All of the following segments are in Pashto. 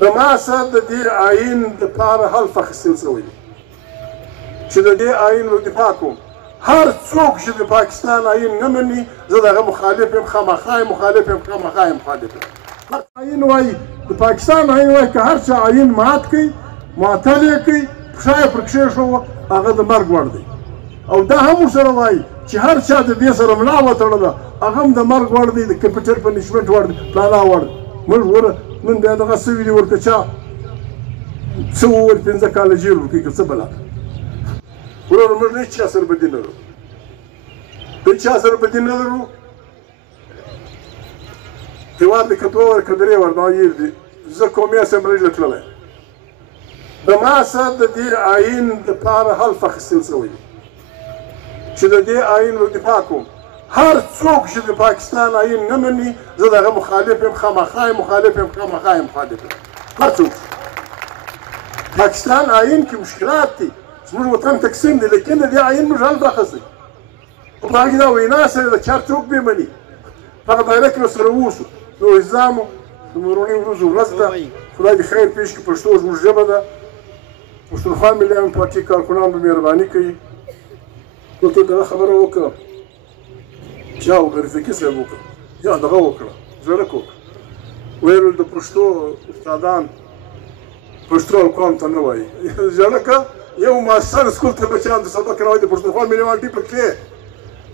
د ما سره د دې آیین دپاره حلف اخیستل شوی دی چې د دې آیین دفاع کوم. هر څوک چې د پاکستان آیین نه مني زه د هغه مخالف یم، خامخا یم مخالف یم، خامخا یم مخالف یم. آیین وایي د پاکستان آیین وایي که هر چا آیین مات کوي، معطل یې کوي، پښه یې پر کښېښوه، هغه د مرګ وړ دی. او دا هم ورسره وایي چې هر چا د دې سره ملا وتړله هغه هم د مرګ وړ دی، د کمپیوټر پنشمنټ وړ دی، فلانا وړ دی. موږ وره نن بیا دغه سوي دي ورته چا څه وویل 5 کاله جیل ورکوي که څه بلا وروره موږ نه هېچا سره بدي نه لرو، هېچا سره بدي نه لرو. هېواد لکه 2 ور که 3 ور نایل دي. زه قومي اسمبلۍ له تللی د ما سره د دې آیین دپاره حلف اخیستل شوی دی چې د دې آیین دفاع کوم. هر څوک چې د پاکستان آیین نه مني زه د هغه مخالف یم، خامخا یم مخالف یم، خامخا یم مخالف یم. هر څوک پاکستان آیین کې مشکلات دي، زموږ وطن تقسیم دی، لیکن د دې آیین موږ حلف اخیستی. په هغې دا وینا سره د چا څوک بې مني په هغه دایره کې ورسره واوسو. نو الزامو د مورونۍ ورځو ورځ ده، خدای دې خیر پېښ کړي. پښتو زموږ ژبه ده. پښتونخوا ملي پارټي کارکنان به مهرباني کوي دلته دغه خبره وکړه چا وکړه رفیقي صاحب وکړه یا دغه وکړه زړک وکړه ویل د پښتو استادان پښتو قوم ته نه وایي زړکه یو ماستر سکول ته بچیان د سبق راوړي د پښتونخوا ملي پارټي پکې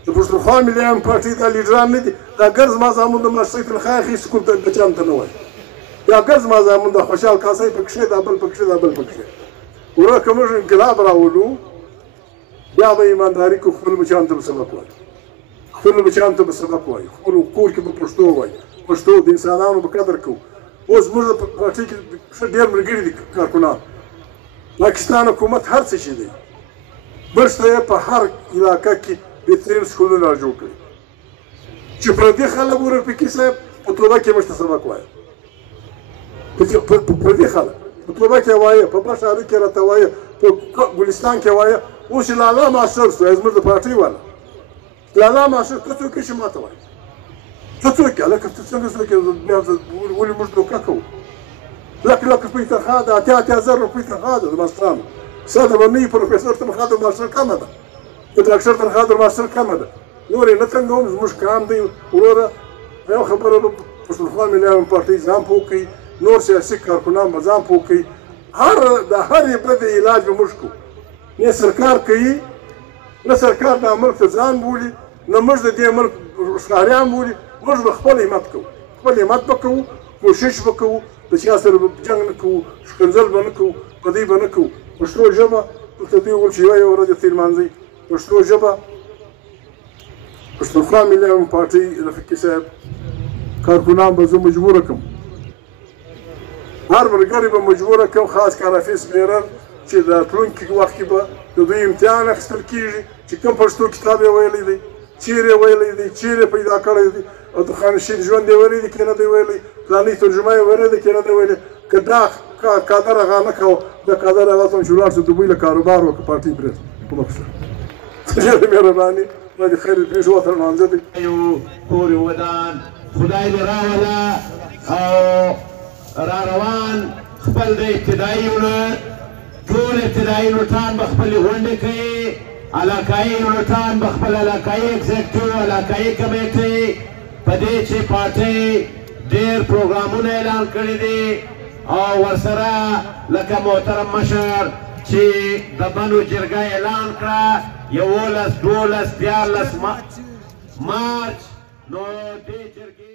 د پښتونخوا ملي پارټي د لیډران نه دي. دا ګرځ مازامون د ماستر تنخواه اخلي سکول ته بچیان ته نه وایي. یا ګرځ مازامون د خوشحال کاسۍ پکښې دا بل پکښې دا بل پکښې ورو که موږ انقلاب راولو بیا به ایمانداري کوو، خپلو بچیانو ته به سبق وایو، خپلو بچیانو ته به سبق وایو، خپلو کور کې به پښتو وایو، پښتو د انسانانو به قدر کوو. اوس زموږ په پارټۍ کې ښه ډېر ملګري دي کارکنان. پاکستان حکومت هر څه چې دی بشته یې په هر علاقه کې بهترین سکولونه را جوړ کړي چې پردي خلک ور رفیقي صاحب په توبه کې موږ ته سبق وایه، پردي خلک په توبه کې وایه، په بشهاره کې راته وایه، په ګلستان کې وایه. اوس چې لالا ماسټر شو زموږ د پارټۍ والا لالا ماسټر ته څوک یې چې ما ته وایي ته څوک یې هلکه ته څنګه څوک یې ولې موږ دوکه کوو. لک روپۍ تنخوا ده، 80,000 روپۍ تنخوا ده د ماسټرانو. ستا د منۍ پروفیسر تنخوا د ماسټر کمه ده، د ډاکټر تنخوا د ماسټر کمه ده. نور یې نه تنګوم، زموږ کام دی وروره. یو خبره به پښتونخوا ملي پارټۍ ځان پوه کوي، نور سیاسي کارکنان به ځان پوه کوي. د هرې بدې علاج به موږ کوو. نه سرکار کوي، نه سرکار دا ملک ته ځان بولي، نه موږ د دې ملک ښکاریان بولي. موږ به خپل همت کوو، خپل همت به کوو، کوشش به کوو، د چا سره به جنګ نه کوو، ښکنځل به نه کوو، بدۍ به نه کوو. پښتو ژبه دلته دوی وویل چې یوه ورځ یې تلمانځئ. پښتو ژبه پښتونخوا ملي پارټۍ رفیقي صاحب کارکنان به زه مجبوره کړم، هر ملګري به مجبوره کړم، خاص کار حفیظ بیرر چې د راتلونکي وخت کې به د دوی امتحان اخیستل کېږي چې کوم پښتو کتاب یې ویلی دی، چیرې یې ویلی دی، چیرې پیدا کړی دی، او د خانشین ژوند یې ویلی دی که نه دی ویلی، فلاني ترجمه یې ویلی دی که نه دی ویلی. که دا قادر هغه نه کوه، دا قادر هغه ته چې ولاړ شو دوبۍ له کاروبار وکړه پارټۍ پرېږده. په مقصد ډېره مهرباني، خدای دې خیر پېښ وطن لمانځه دی. پورې ودان خدای دې راوله او را روان خپل د ابتدایي یونټ ټول ابتدایي یونټان به خپلې غونډې کوي، علاقایي یونټان به خپل علاقایي اګزیکټیو علاقایي کمیټې په دې چې پارټۍ ډېر پروګرامونه اعلان کړي دي او ورسره لکه محترم مشر چې د بنو جرګه اعلان کړه 11 12 14 مارچ نو دې جرګې